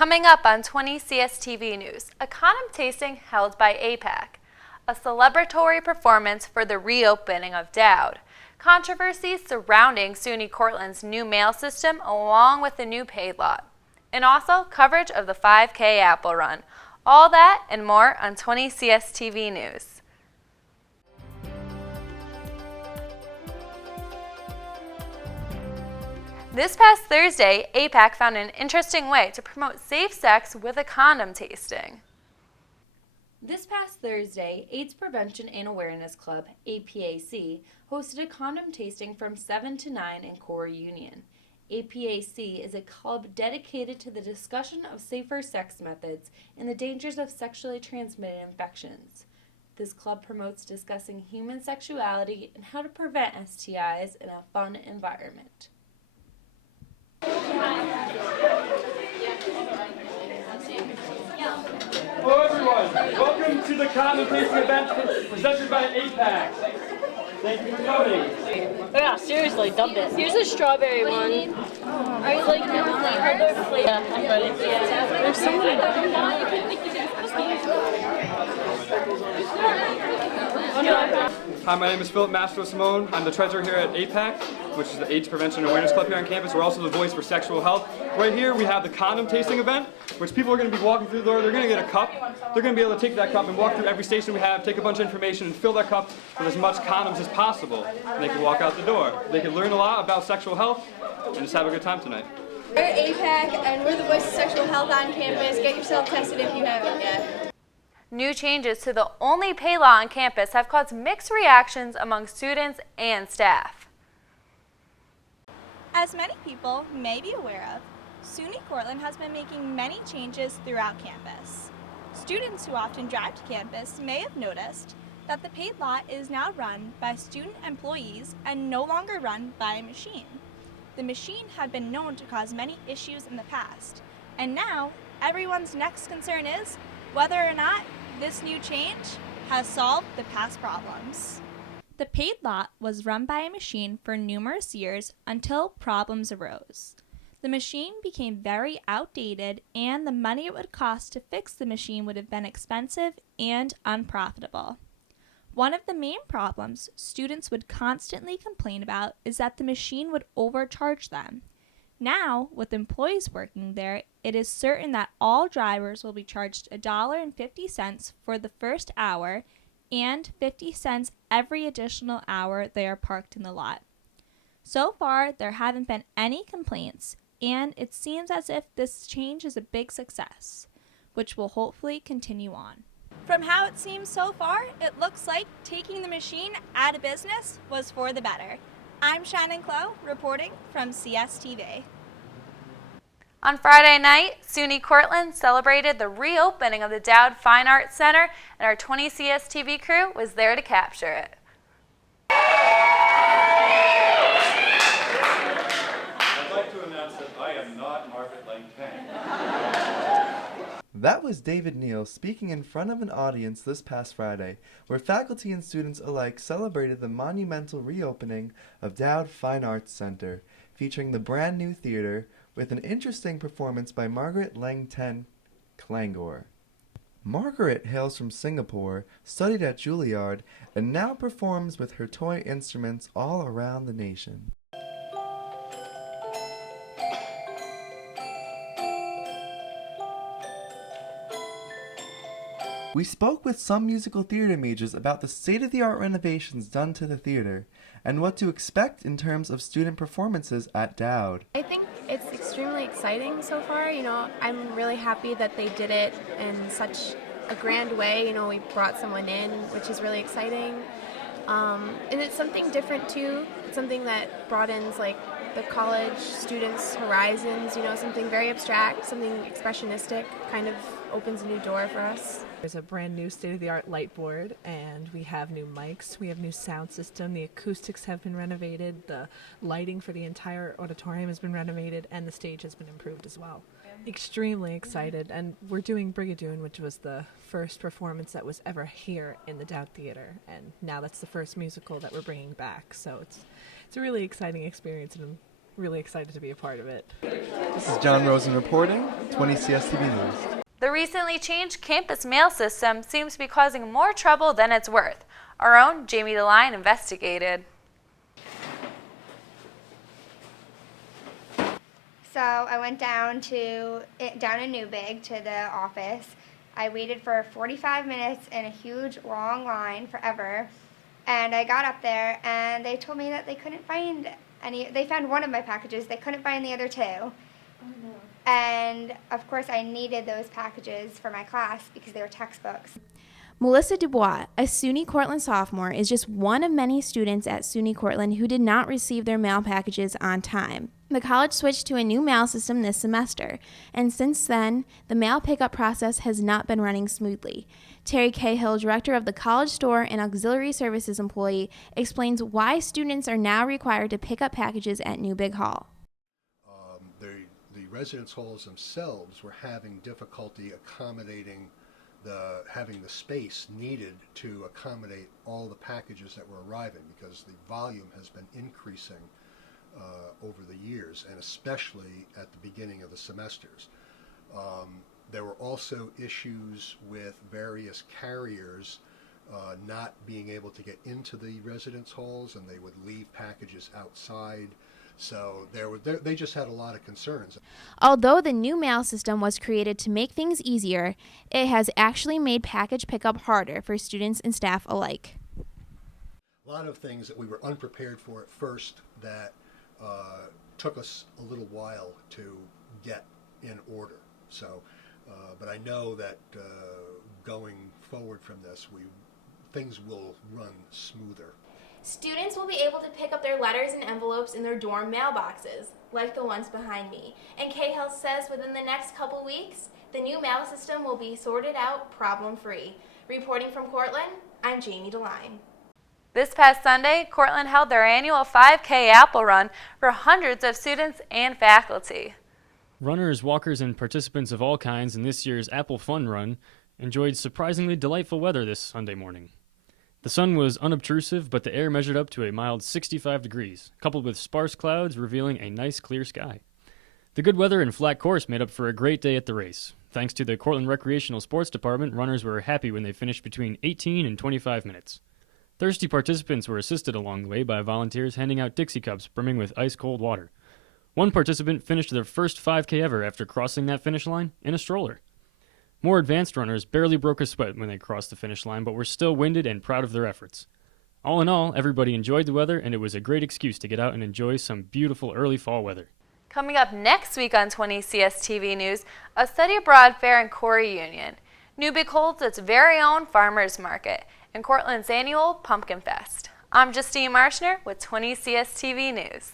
Coming up on 20 CSTV News, a condom tasting held by APAC, a celebratory performance for the Re-Opening of Dowd, controversies surrounding SUNY Cortland's new mail system along with the new paid lot, and also coverage of the 5K Apple Run. All that and more on 20 CSTV News. This past Thursday, APAC found an interesting way to promote safe sex with a condom tasting. This past Thursday, AIDS Prevention and Awareness Club, APAC, hosted a condom tasting from 7 to 9 in Core Union. APAC is a club dedicated to the discussion of safer sex methods and the dangers of sexually transmitted infections. This club promotes discussing human sexuality and how to prevent STIs in a fun environment. Hello everyone, welcome to the Condom Tasting event presented by APAC. Thank you for coming. Yeah, seriously, dump it. Here's a strawberry one. Are you like other flavor? Yeah, I'm ready. Yeah. There's so many. Hi, my name is Philip Mastro Simone. I'm the treasurer here at APAC, which is the AIDS Prevention and Awareness Club here on campus. We're also the voice for sexual health. Right here we have the condom tasting event, which people are going to be walking through the door. They're going to get a cup. They're going to be able to take that cup and walk through every station we have, take a bunch of information, and fill that cup with as much condoms as possible. And they can walk out the door. They can learn a lot about sexual health and just have a good time tonight. We're APAC, and we're the voice of sexual health on campus. Get yourself tested if you haven't yet. New changes to the only pay law on campus have caused mixed reactions among students and staff. As many people may be aware of, SUNY Cortland has been making many changes throughout campus. Students who often drive to campus may have noticed that the paid lot is now run by student employees and no longer run by a machine. The machine had been known to cause many issues in the past, and now everyone's next concern is whether or not this new change has solved the past problems. The paid lot was run by a machine for numerous years until problems arose. The machine became very outdated, and the money it would cost to fix the machine would have been expensive and unprofitable. One of the main problems students would constantly complain about is that the machine would overcharge them. Now, with employees working there, it is certain that all drivers will be charged $1.50 for the first hour and 50 cents every additional hour they are parked in the lot. So far, there haven't been any complaints, and it seems as if this change is a big success, which will hopefully continue on. From how it seems so far, it looks like taking the machine out of business was for the better. I'm Shannon Clough, reporting from CSTV. On Friday night, SUNY Cortland celebrated the reopening of the Dowd Fine Arts Center, and our 20 CSTV crew was there to capture it. I'd like to announce that I am not Margaret Lang-Tang. That was David Neal speaking in front of an audience this past Friday, where faculty and students alike celebrated the monumental reopening of Dowd Fine Arts Center, featuring the brand new theater with an interesting performance by Margaret Lang-Tang Clangor. Margaret hails from Singapore, studied at Juilliard, and now performs with her toy instruments all around the nation. We spoke with some musical theater majors about the state-of-the-art renovations done to the theater and what to expect in terms of student performances at Dowd. I think it's extremely exciting so far. I'm really happy that they did it in such a grand way. We brought someone in, which is really exciting. And it's something different too. It's something that broadens the college students' horizons, something very abstract, something expressionistic, kind of opens a new door for us. There's a brand new state-of-the-art light board, and we have new mics, we have new sound system, the acoustics have been renovated, the lighting for the entire auditorium has been renovated, and the stage has been improved as well. Extremely excited, and we're doing Brigadoon, which was the first performance that was ever here in the Dowd Theater, and now that's the first musical that we're bringing back, so it's a really exciting experience, and I'm really excited to be a part of it. This is John Rosen reporting, 20 CSTV News. The recently changed campus mail system seems to be causing more trouble than it's worth. Our own Jamie DeLine investigated. So I went down in Neubig to the office. I waited for 45 minutes in a huge long line forever, and I got up there and they told me that they couldn't find any. They found one of my packages. They couldn't find the other two. Oh no. And of course I needed those packages for my class because they were textbooks. Melissa Dubois, a SUNY Cortland sophomore, is just one of many students at SUNY Cortland who did not receive their mail packages on time. The college switched to a new mail system this semester, and since then, the mail pickup process has not been running smoothly. Terry Cahill, director of the College Store and Auxiliary Services employee, explains why students are now required to pick up packages at Neubig Hall. The residence halls themselves were having difficulty accommodating having the space needed to accommodate all the packages that were arriving, because the volume has been increasing over the years, and especially at the beginning of the semesters. There were also issues with various carriers not being able to get into the residence halls, and they would leave packages outside. So they just had a lot of concerns. Although the new mail system was created to make things easier, it has actually made package pickup harder for students and staff alike. A lot of things that we were unprepared for at first that took us a little while to get in order. So, but I know that going forward from this, things will run smoother. Students will be able to pick up their letters and envelopes in their dorm mailboxes, like the ones behind me. And Cahill says within the next couple weeks, the new mail system will be sorted out problem-free. Reporting from Cortland, I'm Jamie DeLine. This past Sunday, Cortland held their annual 5K Apple Run for hundreds of students and faculty. Runners, walkers, and participants of all kinds in this year's Apple Fun Run enjoyed surprisingly delightful weather this Sunday morning. The sun was unobtrusive, but the air measured up to a mild 65 degrees, coupled with sparse clouds revealing a nice clear sky. The good weather and flat course made up for a great day at the race. Thanks to the Cortland Recreational Sports Department, runners were happy when they finished between 18 and 25 minutes. Thirsty participants were assisted along the way by volunteers handing out Dixie cups brimming with ice-cold water. One participant finished their first 5K ever after crossing that finish line in a stroller. More advanced runners barely broke a sweat when they crossed the finish line, but were still winded and proud of their efforts. All in all, everybody enjoyed the weather, and it was a great excuse to get out and enjoy some beautiful early fall weather. Coming up next week on 20 CSTV News, a study abroad fair in Corey Union. Neubig holds its very own farmers market and Cortland's annual Pumpkin Fest. I'm Justine Marshner with 20 CSTV News.